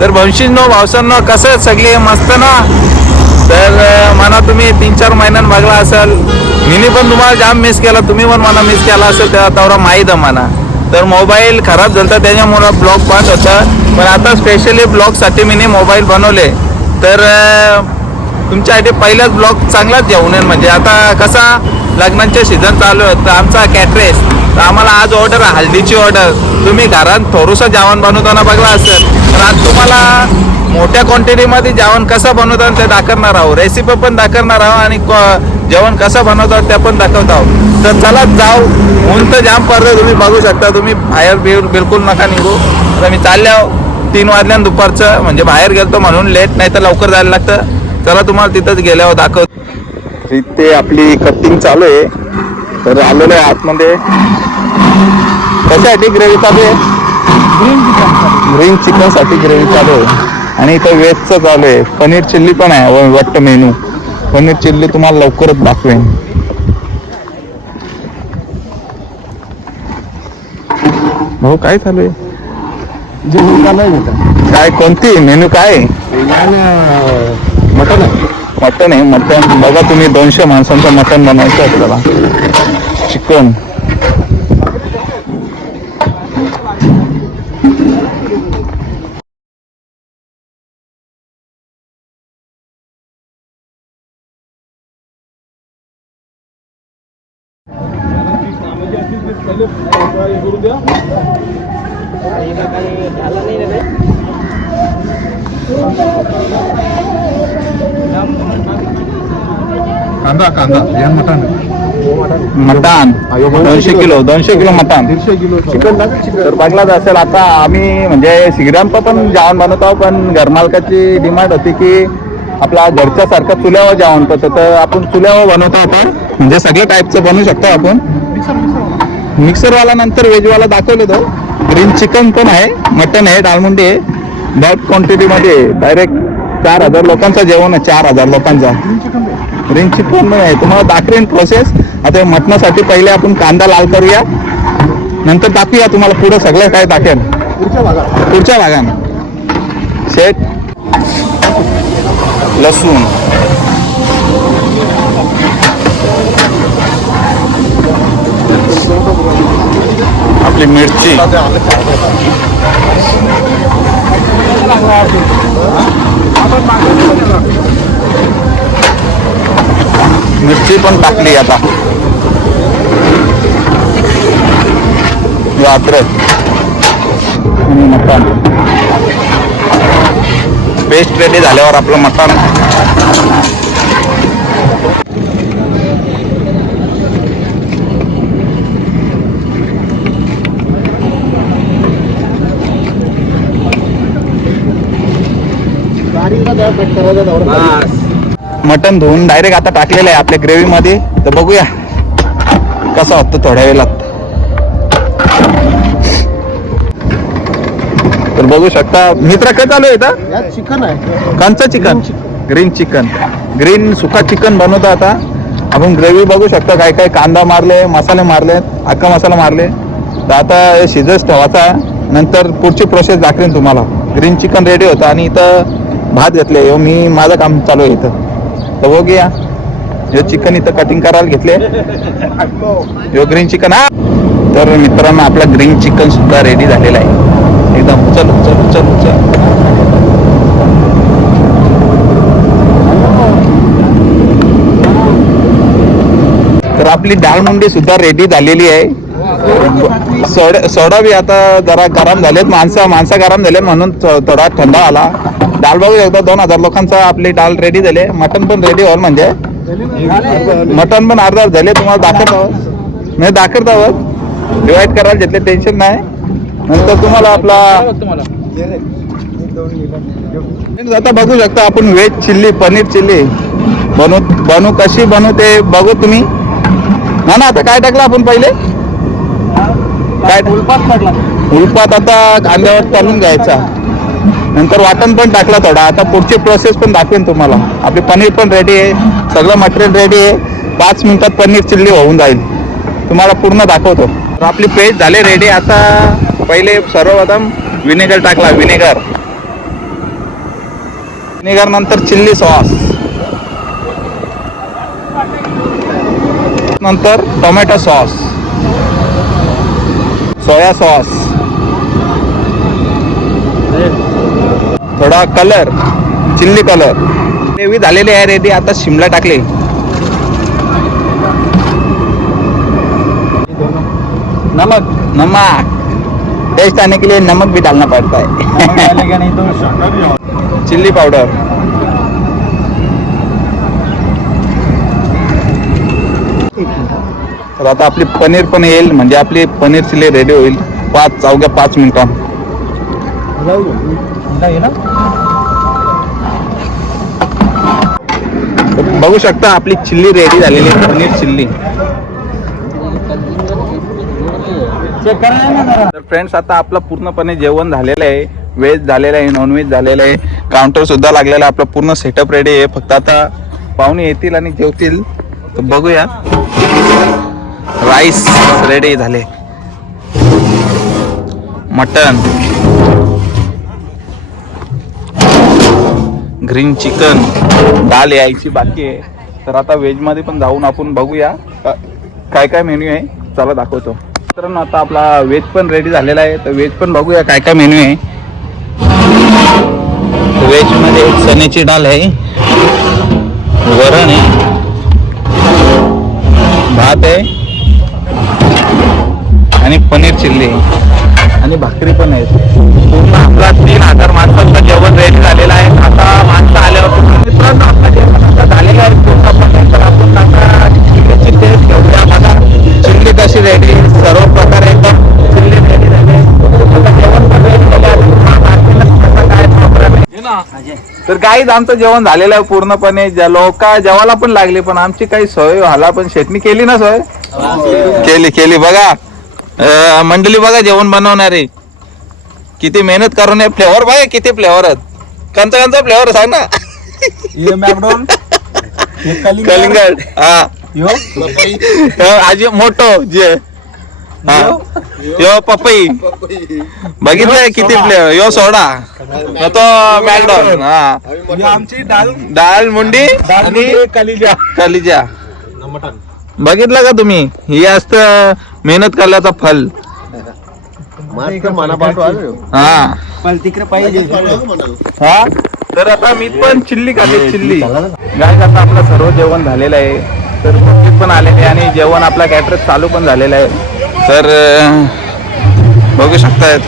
तर भविष्यनो भावसांनो कसं सगळे? मस्त ना? तर म्हणा तुम्ही तीन चार महिन्यात बघला असेल. मिनी पण तुम्हाला जाम मिस केला. तुम्ही पण मला मिस केला असेल त्या तेवढा माहीत आहे म्हणा. तर मोबाईल खराब झाला त्याच्यामुळं ब्लॉग बंद होता. पण आता स्पेशली ब्लॉगसाठी मी मोबाईल बनवले. तर तुमच्यासाठी पहिलाच ब्लॉग चांगलाच घेऊन येईल. म्हणजे आता कसा लग्नांचे सीझन चालू आहे तर आमचा कॅटरेस तर आम्हाला आज ऑर्डर हळदीची हल्दीची ऑर्डर तुम्ही घरात थोडंसं जेवण बनवताना बघला असेल तर आज तुम्हाला मोठ्या क्वांटिटीमध्ये जेवण कसं बनवतात ते दाखवणार आहोत. रेसिपी पण दाखवणार आहोत आणि क- जेवण कसं बनवतात ते पण दाखवत आहोत. तर चला जाऊ. ऊन तर जाम पडलं तुम्ही बघू शकता. तुम्ही बाहेर बिल बिलकुल नका निघू. तर मी चालले आहो. तीन वाजल्यान दुपारचं म्हणजे बाहेर गेलतो म्हणून लेट नाही तर लवकर जायला लागतं. चला तुम्हाला तिथंच गेल्यावर दाखव इथे आपली कटिंग चालू आहे. तर आलेलो आहे आतमध्ये. कशासाठी ग्रेव्ही चालू आहे? ग्रीन चिकनसाठी ग्रेव्ही चालू आहे. आणि इथं व्हेजचं चालू आहे. पनीर चिल्ली पण आहे वाटतं मेनू पनीर चिल्ली तुम्हाला लवकरच दाखवेन. भाऊ काय चालू आहे? काय कोणती? मेनू काय? मटन मटन आहे. मटन बघा तुम्ही दोनशे माणसांचं मटन बनवायचं आपल्याला. चिकन. कांदा कांदा. या मटन मटन दोनशे किलो दोनशे किलो मटन दीडशे किलो चिकन तर बघलाच असेल आता आम्ही म्हणजे श्रीरामचं पण जेवण बनवत आहोत पण घरमालकाची डिमांड होती की आपला घरच्या सारखं चुल्यावर जेवण करतो. तर आपण चुल्यावर बनवतो आपण म्हणजे सगळ्या टाईपचं बनवू शकतो आपण. मिक्सरवाला नंतर व्हेजवाला दाखवले तो. ग्रीन चिकन पण आहे मटन आहे डाळमुंडी आहे. बॅट क्वांटिटीमध्ये डायरेक्ट चार हजार लोकांचं जेवण आहे चार हजार लोकांचा. ग्रीन चिकन आहे. तुम्हाला दाखवेन प्रोसेस आता मटणासाठी पहिले आपण कांदा लाल करूया. नंतर दाखवूया तुम्हाला पुढे सगळं काय भागात. पुढच्या भागानं. शेट. लसूण. आपली मिरची. मिरची पण टाकली आता. हे आणि मटण. पेस्ट रेडी झाल्यावर आपलं मटण. मटण धुवून डायरेक्ट आता टाकलेलं आहे आपल्या ग्रेव्ही मध्ये. तर बघूया कसं होतं थोड्या वेळात. तर बघू शकता मित्र काय चालू आहे चिकन आहे. कंचं चिकन ग्रीन चिकन ग्रीन सुका चिकन बनवतो आता. आपण ग्रेव्ही बघू शकता काय काय कांदा मारले मसाले मारले अख्खा मसाला मारले. तर आता हे शिजच ठेवायचा. नंतर पुढची प्रोसेस दाखवेन तुम्हाला. ग्रीन चिकन रेडी होतं. आणि इथं भात घेतले हो मी माझं काम चालू आहे इथं. तर बघूया हे चिकन इथं कटिंग करायला घेतले. ह्यो ग्रीन चिकन हा. तर मित्रांनो आपला ग्रीन चिकन सुद्धा रेडी झालेला आहे. एकदम चल चल चल चल तर आपली डाळ मुंडी सुद्धा रेडी झालेली आहे. सोड सोडा बी आता जरा गरम झालेत माणसं माणसं गरम झालेत म्हणून थोडा थंडा आला. डाळ बघू एकदा दोन हजार लोकांचा आपली डाळ रेडी झाले. मटन पण रेडी होईल म्हणजे. मटन पण अर्धा झाले. तुम्हाला दाखवत आहोत. नाही दाखवत आहोत. डिवाइड करायला घेतले. टेन्शन नाही. नंतर तुम्हाला आपला आता बघू शकता आपण व्हेज चिल्ली पनीर चिल्ली बनवू बनवू कशी बनवू ते बघू तुम्ही. ना ना आता काय टाकलं आपण पहिले? काय उलपात आता कांद्यावर तळून घ्यायचा. नंतर वाटण पण टाकला थोडा. आता पुढची प्रोसेस पण दाखवेन तुम्हाला. आपली पनीर पण रेडी आहे. सगळं मटेरियल रेडी आहे. पाच मिनिटात पनीर चिल्ली होऊन जाईल. तुम्हाला पूर्ण दाखवतो. तर आपली पेस्ट झाली रेडी आता पहिले सर्वप्रथम विनेगर टाकला. विनेगर विनेगर नंतर चिल्ली सॉस नंतर टोमॅटो सॉस सोया सॉस थोडा कलर चिल्ली कलर. ग्रेव्ही झालेली आहे रेडी आता शिमला टाकले. नमक नमक. टेस्ट आने के लिए नमक भी डालना पड़ता है. चिल्ली पावडर तर आता आपली पनीर पण येईल म्हणजे आपली पनीर चिल्ली रेडी होईल. पाच अवघ्या पाच मिनिटां. बघू शकता आपली चिल्ली रेडी झालेली आहे पनीर चिल्ली. तर फ्रेंड्स आता आपलं पूर्णपणे जेवण झालेलं आहे व्हेज झालेलं आहे नॉनव्हेज झालेलं आहे. काउंटर सुद्धा लागलेलं आहे आपलं पूर्ण सेटअप रेडी आहे. फक्त आता पाहुणे येतील आणि जेवतील. तर बघूया. राईस रेडी झाले. मटन ग्रीन चिकन दाल यायची बाकी आहे. तर आता व्हेजमध्ये पण जाऊन आपण बघूया. काय काय मेन्यू आहे? चला दाखवतो. मित्रांनो आता आपला व्हेज पण रेडी झालेला आहे. तर व्हेज पण बघूया काय काय मेन्यू आहे. व्हेजमध्ये चण्याची डाळ आहे. वरण आहे. भात आहे. आणि पनीर चिल्ली आहे. आणि भाकरी पण आहेत. पूर्ण आपला तीन हजार माणसाचं जेवण रेडी झालेलं आहे. आता माणसं आल्यावर मित्रांनो आपलं जेवण आता झालेलं आहे. पूर्णपणे तर आपण आता चिल्लीची टेस्ट घेऊया. बघा चिल्ली कशी रेडी सर्व प्रकारे एकदम चिल्ली रेडी झाली आता जेवण पण झालं. पूर्ण. तर काहीच आमचं जेवण झालेलं आहे पूर्णपणे. ज्या लोक जेवायला पण लागली पण आमची काही सोय व्हायला पण शेटणी केली ना सोय? केली केली. बघा. अं, मंडळी बघा जेवण बनवणारे किती मेहनत करून फ्लेवर बघा किती फ्लेवर आहेत. कोणता कोणता फ्लेवर सांग ना. ये मॅकडॉन. कलिंगड. हा. आजी मोठो जे. हा. यो. पपई. बघितलंय किती फ्लेवर. यो सोडा. तो मॅकडॉन हा. आमची डाल डाळ मुंडी. आणि कलिजा कलिजा बघितलं का तुम्ही? हे असतं मेहनत करण्याचं फल. हा. तिकडे पाहिजे. हा? तर आता मी पण चिल्ली खाते चिल्ली. गाय आता आपलं सर्व जेवण झालेलं आहे. तर पब्लिक पण आलेले आणि जेवण आपला कॅटरस चालू पण झालेलं आहे. तर बघू शकतायत.